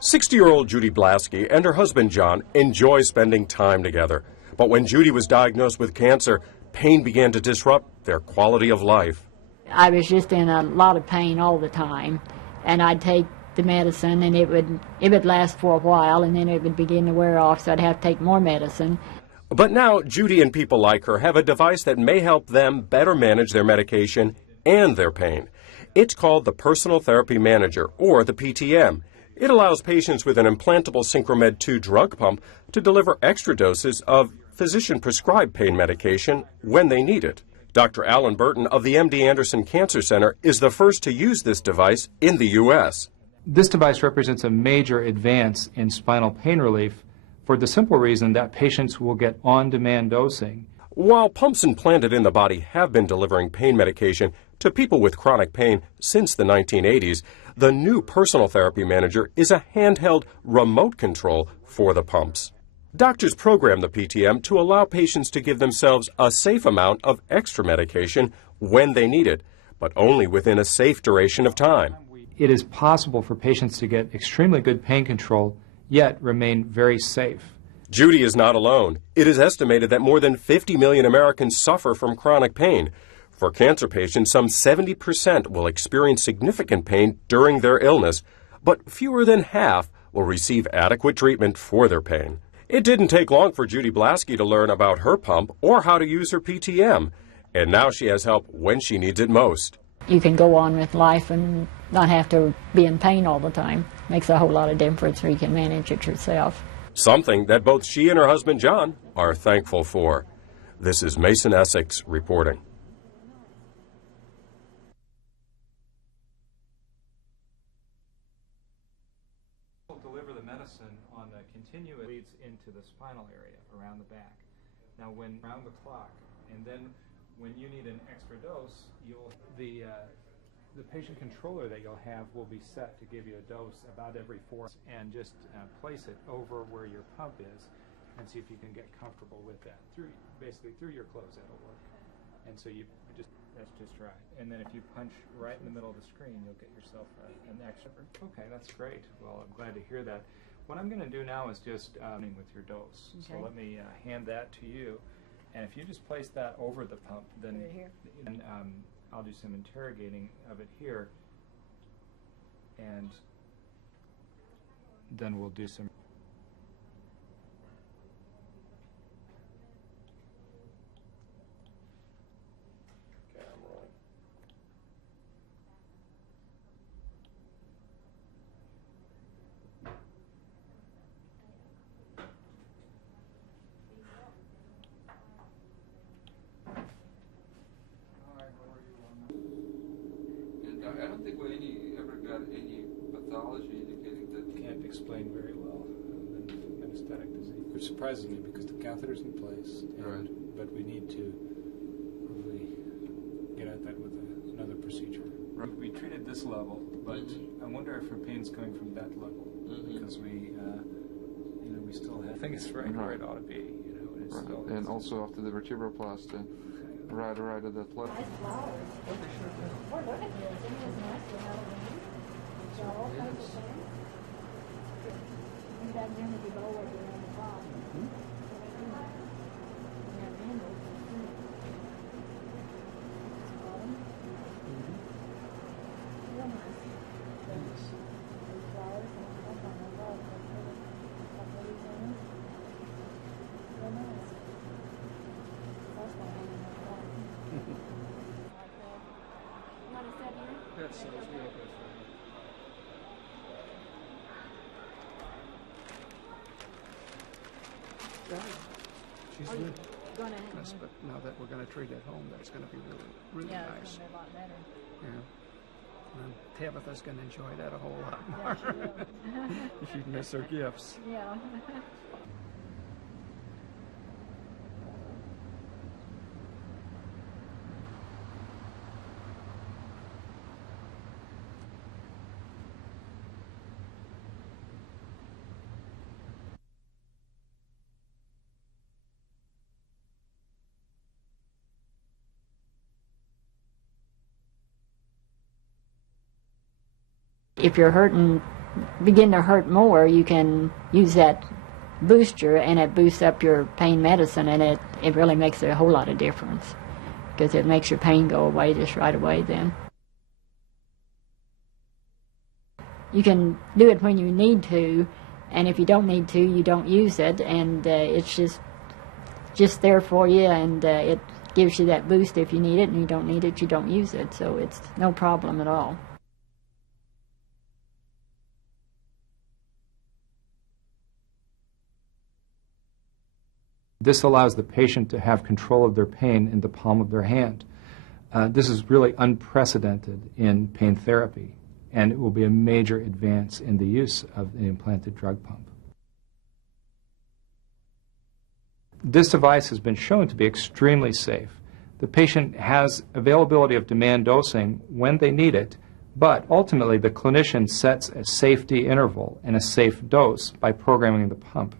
60-year-old Judy Blaski and her husband John enjoy spending time together. But when Judy was diagnosed with cancer, pain began to disrupt their quality of life. I was just in a lot of pain all the time, and I'd take the medicine and it would last for a while, and then it would begin to wear off, so I'd have to take more medicine. But now Judy and people like her have a device that may help them better manage their medication and their pain. It's called the Personal Therapy Manager, or the PTM. It allows patients with an implantable SynchroMed II drug pump to deliver extra doses of physician-prescribed pain medication when they need it. Dr. Alan Burton of the MD Anderson Cancer Center is the first to use this device in the U.S. This device represents a major advance in spinal pain relief for the simple reason that patients will get on-demand dosing. While pumps implanted in the body have been delivering pain medication to people with chronic pain since the 1980s, the new Personal Therapy Manager is a handheld remote control for the pumps. Doctors program the PTM to allow patients to give themselves a safe amount of extra medication when they need it, but only within a safe duration of time. It is possible for patients to get extremely good pain control, yet remain very safe. Judy is not alone. It is estimated that more than 50 million Americans suffer from chronic pain. For cancer patients, some 70% will experience significant pain during their illness, but fewer than half will receive adequate treatment for their pain. It didn't take long for Judy Blaski to learn about her pump or how to use her PTM, and now she has help when she needs it most. You can go on with life and not have to be in pain all the time. Makes a whole lot of difference, or you can manage it yourself. Something that both she and her husband John are thankful for. This is Mason Essex reporting. Deliver the medicine on the continuous leads into the spinal area around the back. Now, when around the clock, and then when you need an extra dose, the patient controller that you'll have will be set to give you a dose about every 4, and just place it over where your pump is and see if you can get comfortable with that. Basically through your clothes, that'll work. And so that's just right. And then if you punch right in the middle of the screen, you'll get yourself an extra. Okay, that's great. Well, I'm glad to hear that. What I'm going to do now is just with your dose. Okay. So let me hand that to you. And if you just place that over the pump, then I'll do some interrogating of it here, and then we'll do some. Okay, I'm rolling. I don't think we ever got any pathology indicating that. Can't explain very well than metastatic disease, which surprises me because the catheter's in place, Right. But we need to really get at that with another procedure. Right. We treated this level, but I wonder if her pain's coming from that level, because we still have. I think it's right where it ought to be. And also after the vertebroplasty. Right at that level. Nice flowers. Oh, look at this. It is nice to have them. So all kinds of things. And that unity bowl over there on the top. And that handle. Real nice. These flowers and stuff on the wall. Real nice. That's my hand. That sounds real good. She's good. Yes, but now that we're going to treat at home, that's going to be really nice. It's going to be a lot better. Yeah. And Tabitha's going to enjoy that a whole lot more. Yeah, She'd miss her gifts. yeah. If you're hurting begin to hurt more, you can use that booster, and it boosts up your pain medicine, and it really makes a whole lot of difference because it makes your pain go away just right away then. You can do it when you need to, and if you don't need to, you don't use it, and it's just there for you, and it gives you that boost if you need it, and you don't need it, you don't use it, so it's no problem at all. This allows the patient to have control of their pain in the palm of their hand. This is really unprecedented in pain therapy, and it will be a major advance in the use of the implanted drug pump. This device has been shown to be extremely safe. The patient has availability of demand dosing when they need it, but ultimately the clinician sets a safety interval and a safe dose by programming the pump.